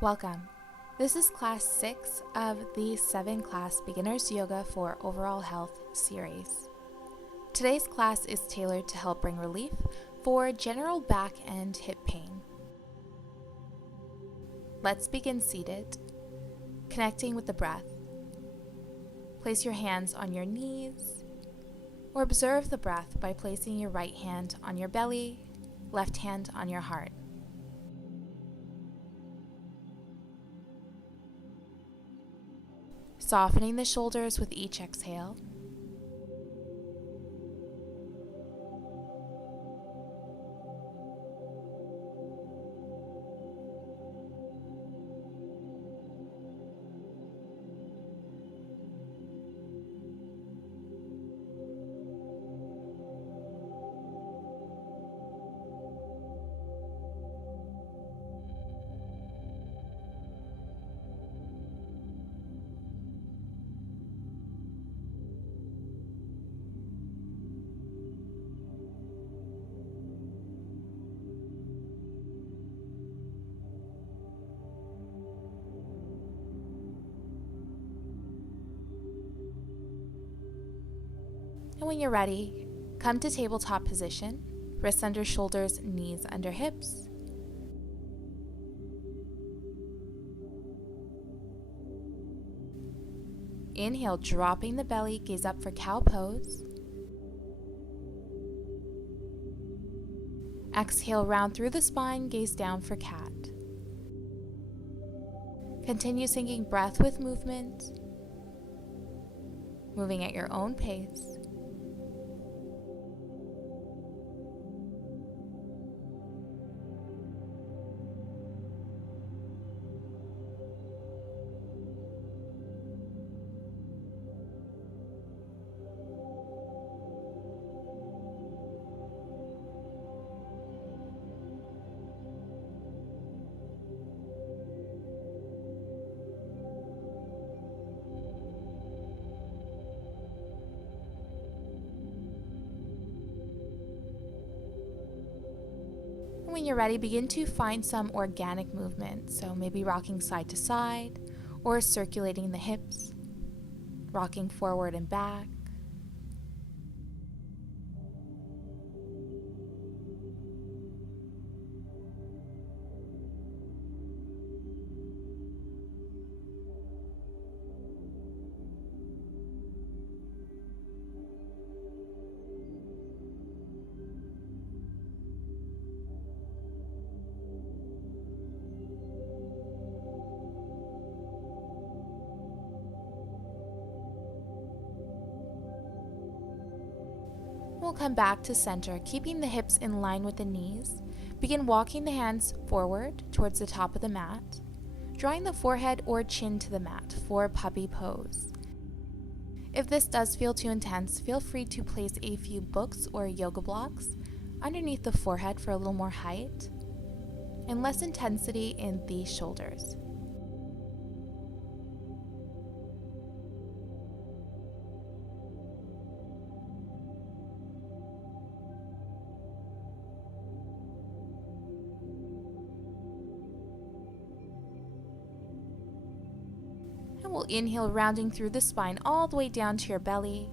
Welcome. This is class 6 of the 7-class Beginners Yoga for Overall Health series. Today's class is tailored to help bring relief for general back and hip pain. Let's begin seated, connecting with the breath. Place your hands on your knees, or observe the breath by placing your right hand on your belly, left hand on your heart. Softening the shoulders with each exhale. And when you're ready, come to tabletop position, wrists under shoulders, knees under hips. Inhale, dropping the belly, gaze up for cow pose. Exhale, round through the spine, gaze down for cat. Continue syncing breath with movement, moving at your own pace. When you're ready, begin to find some organic movement. So maybe rocking side to side or circulating the hips, rocking forward and back. We'll come back to center, keeping the hips in line with the knees. Begin walking the hands forward towards the top of the mat, drawing the forehead or chin to the mat for puppy pose. If this does feel too intense, feel free to place a few books or yoga blocks underneath the forehead for a little more height and less intensity in the shoulders. We'll inhale, rounding through the spine all the way down to your belly,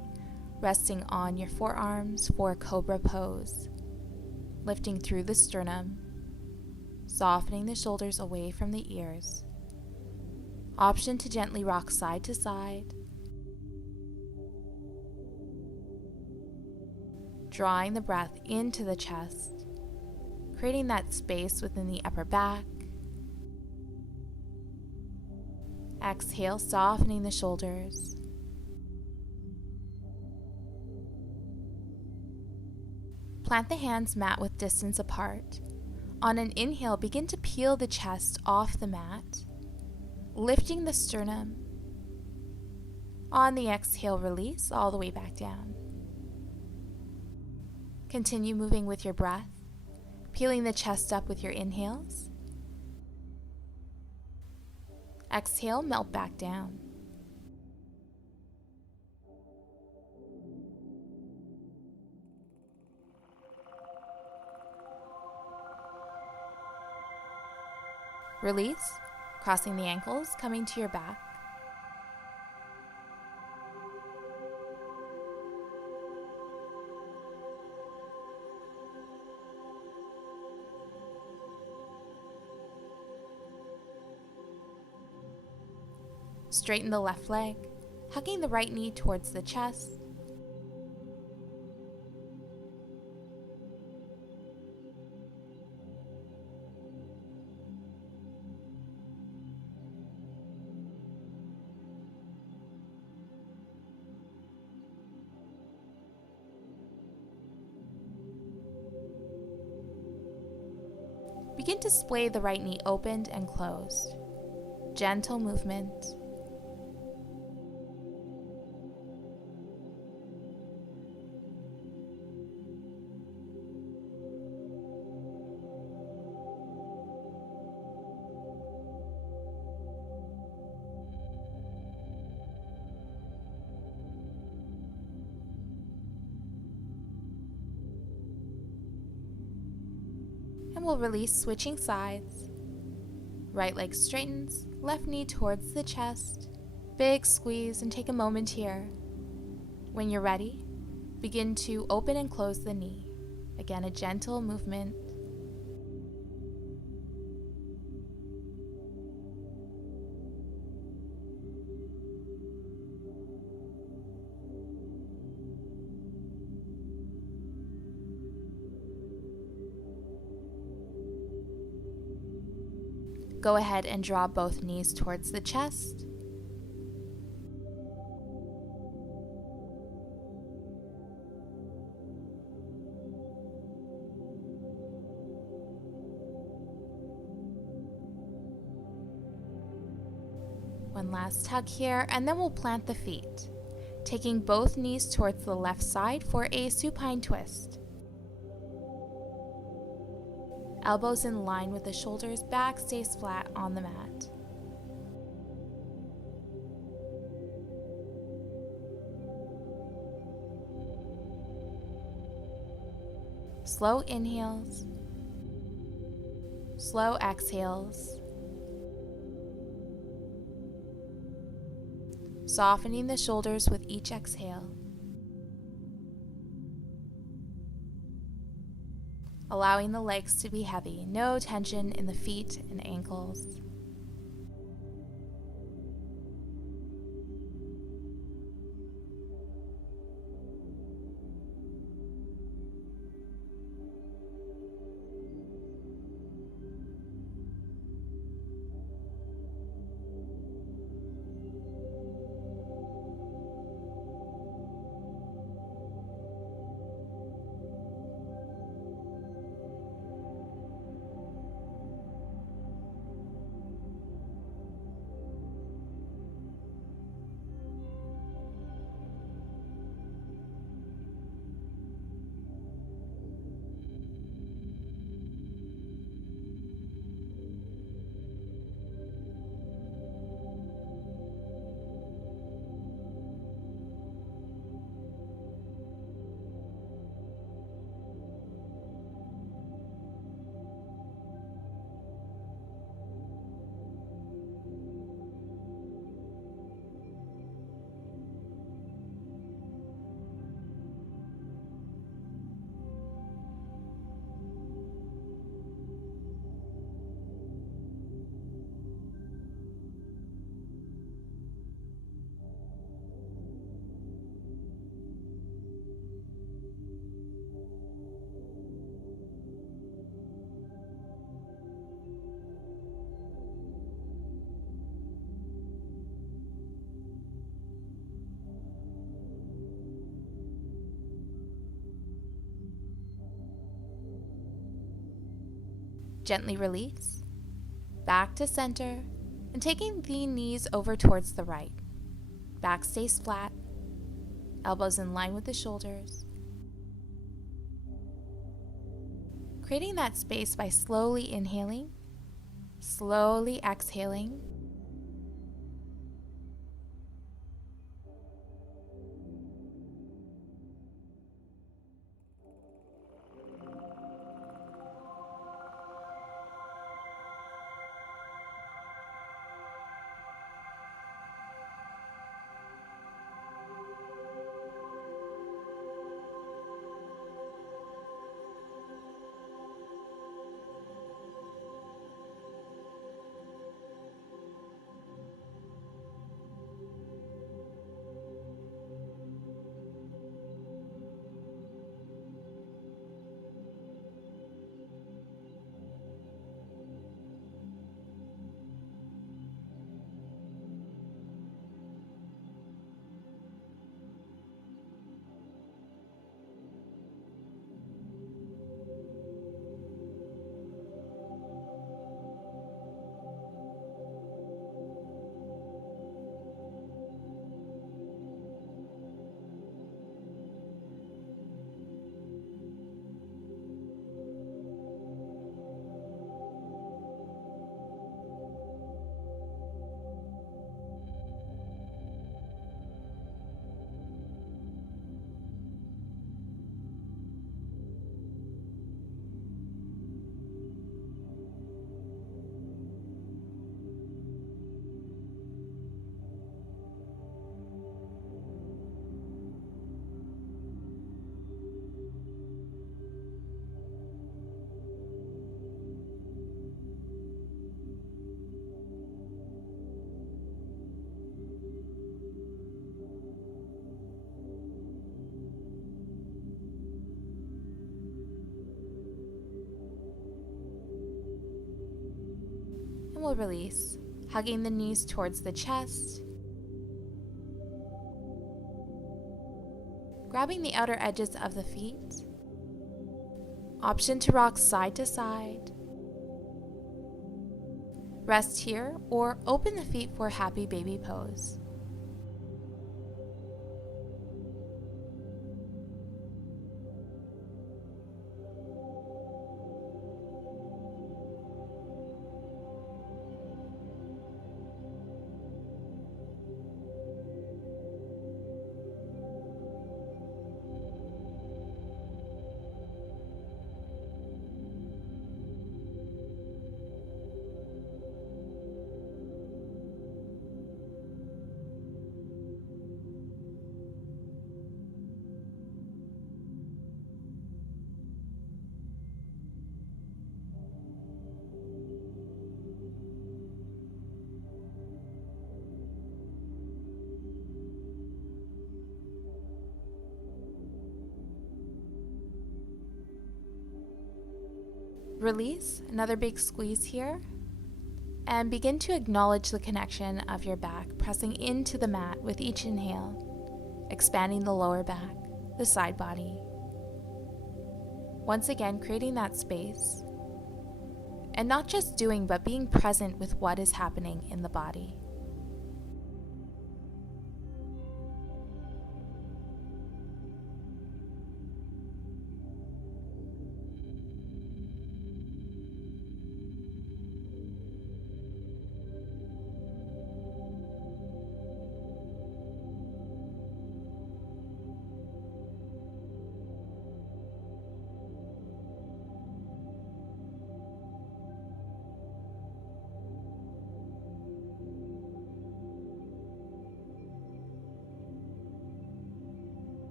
resting on your forearms for Cobra pose, lifting through the sternum, softening the shoulders away from the ears. Option to gently rock side to side, drawing the breath into the chest, creating that space within the upper back. Exhale, softening the shoulders. Plant the hands mat width distance apart. On an inhale, begin to peel the chest off the mat, lifting the sternum. On the exhale, release all the way back down. Continue moving with your breath, peeling the chest up with your inhales. Exhale, melt back down. Release, crossing the ankles, coming to your back. Straighten the left leg, hugging the right knee towards the chest. Begin to splay the right knee opened and closed. Gentle movement. And we'll release, switching sides. Right leg straightens, left knee towards the chest. Big squeeze and take a moment here. When you're ready, begin to open and close the knee. Again, a gentle movement. Go ahead and draw both knees towards the chest. One last tug here, and then we'll plant the feet, taking both knees towards the left side for a supine twist. Elbows in line with the shoulders, back stays flat on the mat. Slow inhales, slow exhales. Softening the shoulders with each exhale. Allowing the legs to be heavy, no tension in the feet and ankles. Gently release, back to center, and taking the knees over towards the right. Back stays flat, elbows in line with the shoulders. Creating that space by slowly inhaling, slowly exhaling. and we'll release, hugging the knees towards the chest, grabbing the outer edges of the feet. Option to rock side to side. Rest here or open the feet for happy baby pose. Release, another big squeeze here, and begin to acknowledge the connection of your back, pressing into the mat with each inhale, expanding the lower back, the side body. Once again, creating that space, and not just doing, but being present with what is happening in the body.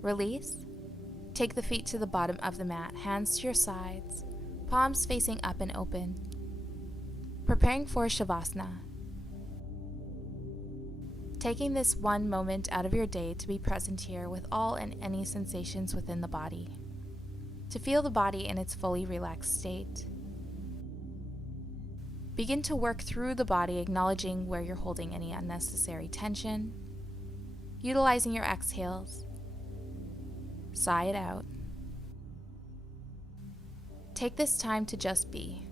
Release. Take the feet to the bottom of the mat, hands to your sides, palms facing up and open. Preparing for Savasana. Taking this one moment out of your day to be present here with all and any sensations within the body. To feel the body in its fully relaxed state. Begin to work through the body, acknowledging where you're holding any unnecessary tension. Utilizing your exhales. Sigh it out. Take this time to just be.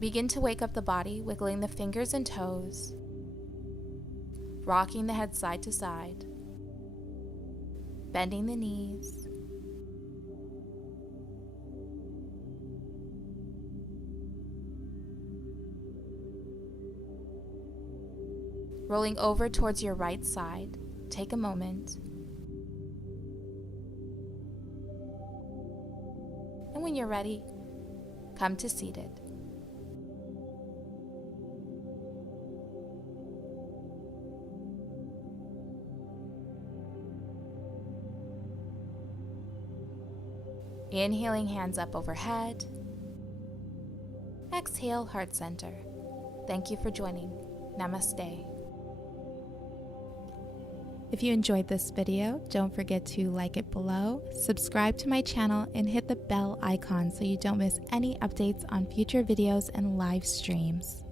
Begin to wake up the body, wiggling the fingers and toes, rocking the head side to side, bending the knees, Rolling over towards your right side, take a moment. And when you're ready, come to seated. Inhaling, hands up overhead. Exhale, heart center. Thank you for joining. Namaste. If you enjoyed this video, don't forget to like it below, subscribe to my channel, and hit the bell icon so you don't miss any updates on future videos and live streams.